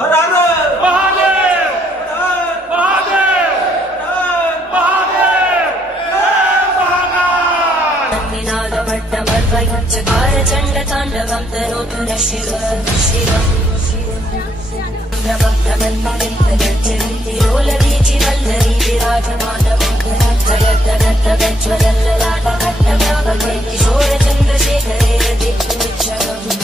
हर हर महादेव महादेव महादेव महाकाल चकार चंड तांडवं तनोतु न शिव शिव रोलवीचि वल्लरी विराजमानमोहरज्वलल्ललाटकट्टभावके किशोर चन्द्रशेखरे रतिमुच्छगम्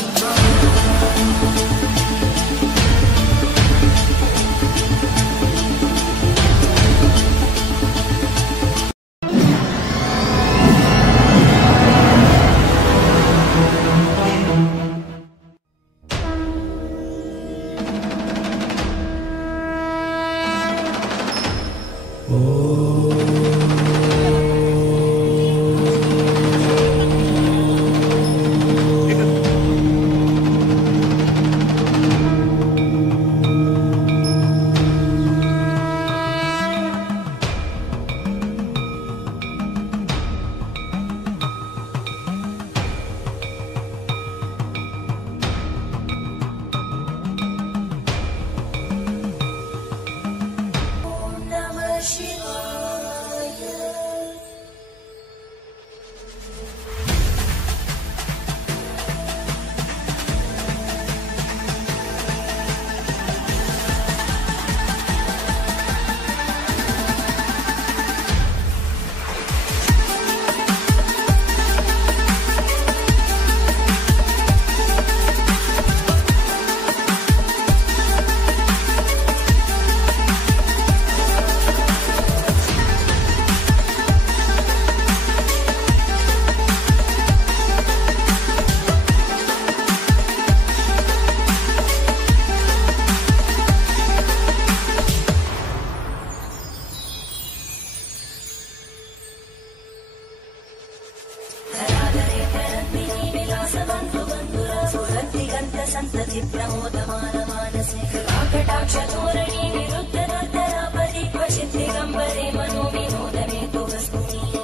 संतति प्रमोदमान मानसे कृपाकटाक्ष धोरणी विरुद्ध दर्दरापरि क्वचित् दिगम्बरे मनो विनोदमे तु वस्तुनि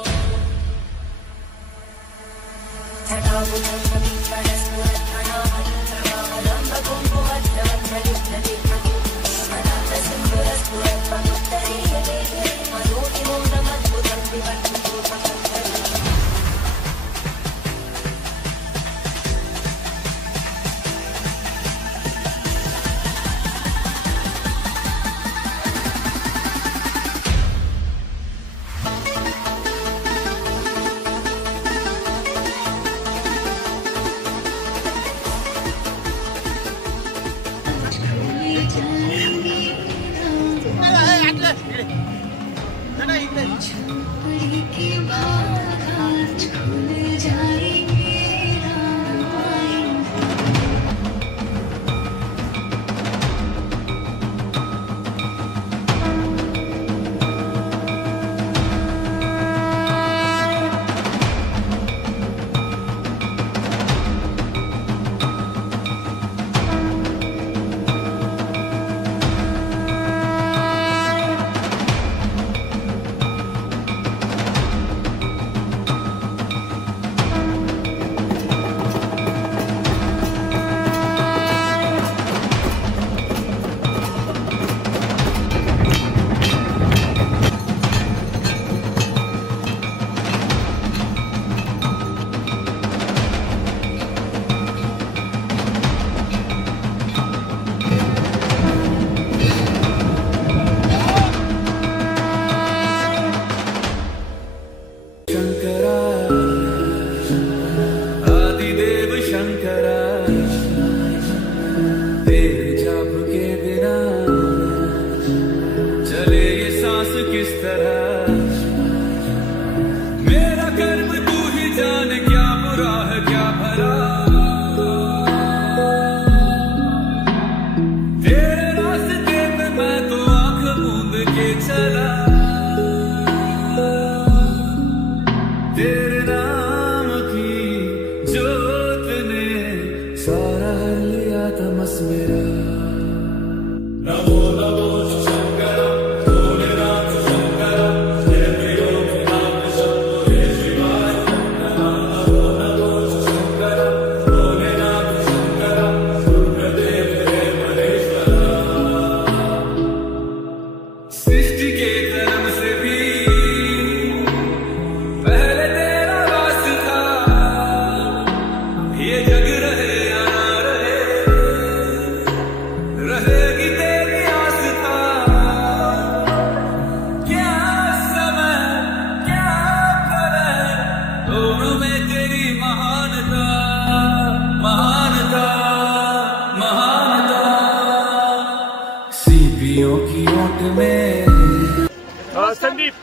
संदीप,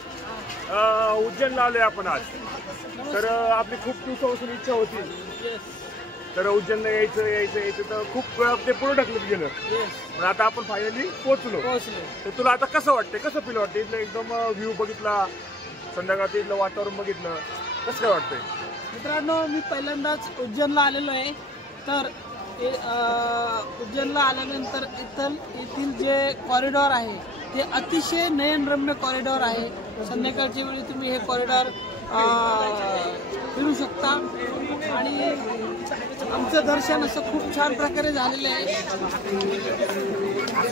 उज्जैनला आलोय आपण आज. तर आपली खूप दिवसापासून इच्छा होती, तर उज्जैनला यायचं तर खूप वेळा ते पुढे ढकलत गेलं. पण आता आपण फायनली पोहोचलो. तर तुला आता कसं वाटतंय, कसं फील वाटतं? इथलं एकदम व्ह्यू बघितला, संध्याकाळचं इथलं वातावरण बघितलं, कसं काय वाटतंय? मित्रांनो, मी पहिल्यांदाच उज्जैनला आलेलो आहे. तर उज्जैनला आल्यानंतर येथील जे कॉरिडॉर आहे ते अतिशय नयनरम्य कॉरिडॉर आहे. संध्याकाळच्या वेळी तुम्ही हे कॉरिडॉर फिरू शकता आणि आमचं दर्शन असं खूप छान प्रकारे झालेलं आहे.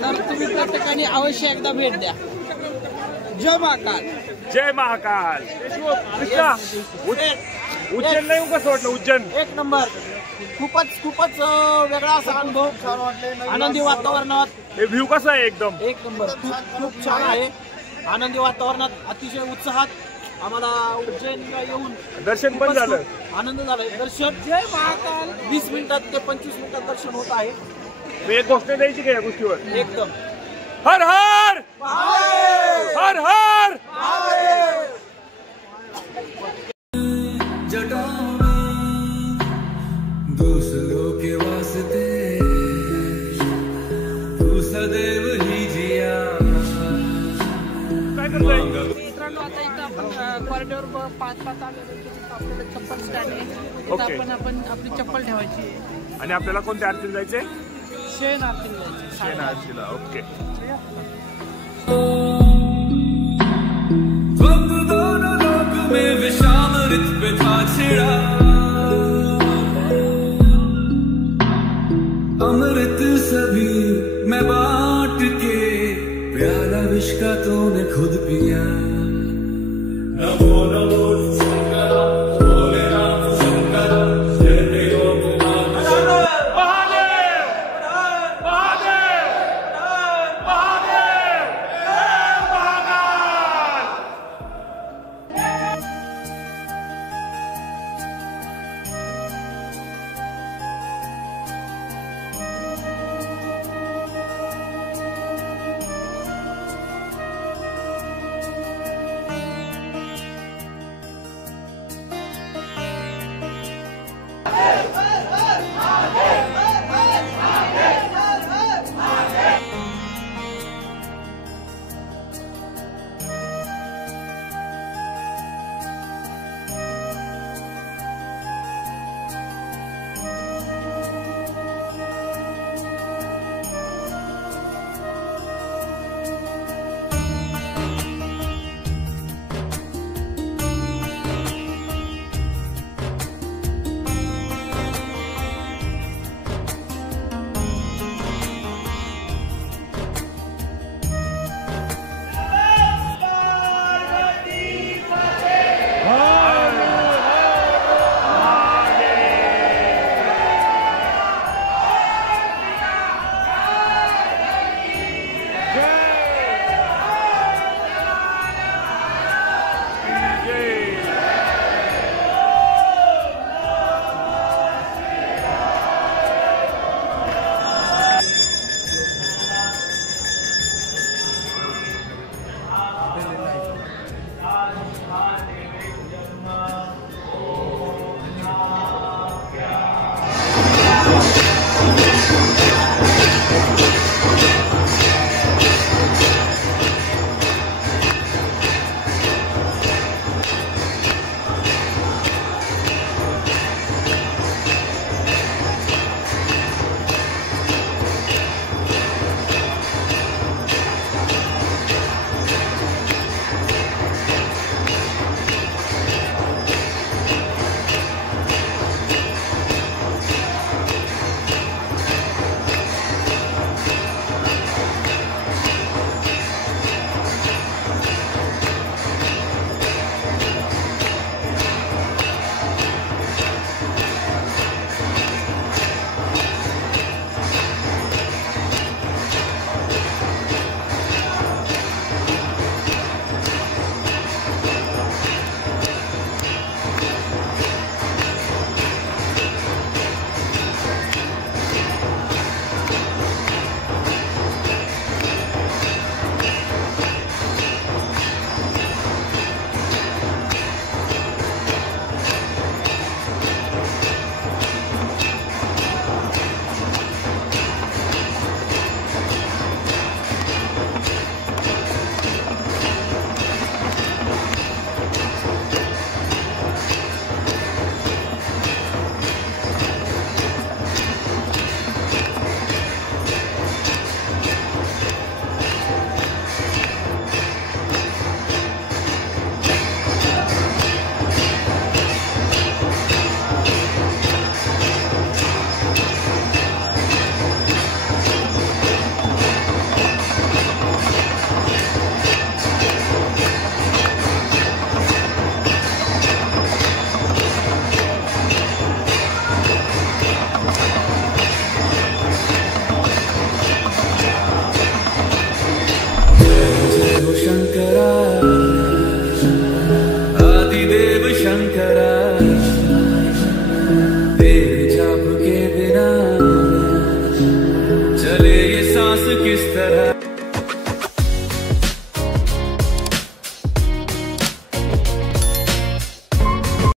तर तुम्ही त्या ठिकाणी अवश्य एकदा भेट द्या. जय महाकाल. जय महाकाल. कृष्णा, उज्जैनला येऊन कसं वाटलं? उज्जैन एक नंबर, खूपच वेगळा असा अनुभव. छान वाटले, आनंदी वातावरणात. हे व्ह्यू कसा आहे? एकदम एक नंबर, खूप छान आहे. आनंदी वातावरणात, अतिशय उत्साहात आम्हाला उज्जैनला येऊन दर्शन पण झालं, आनंद झालाय. दर्शन जय महाकाल 20 मिनिटात ते 25 मिनिटात दर्शन होत आहे. एक गोष्ट द्यायची का या गोष्टीवर? एकदम हर हर हर हर. दूसरों के वास्ते तू सदैव ही जिया. काय करताय? मित्रांनो, आता इथं आपण कॉरिडॉर 5 आलेलो. आपल्याला चप्पल स्टँड आहे. इथं आपण आपली चप्पल ठेवायची आहे. आणि आपल्याला कोणत्या आरतीला जायचंय? शेण आरतीला जायचं. शेण आरतीला. ओके. दोनों लोक में विषामृत पे था छिड़ा, अमृत सभी मैं बांट के, प्याला विष का तूने खुद पिया. नमो नमो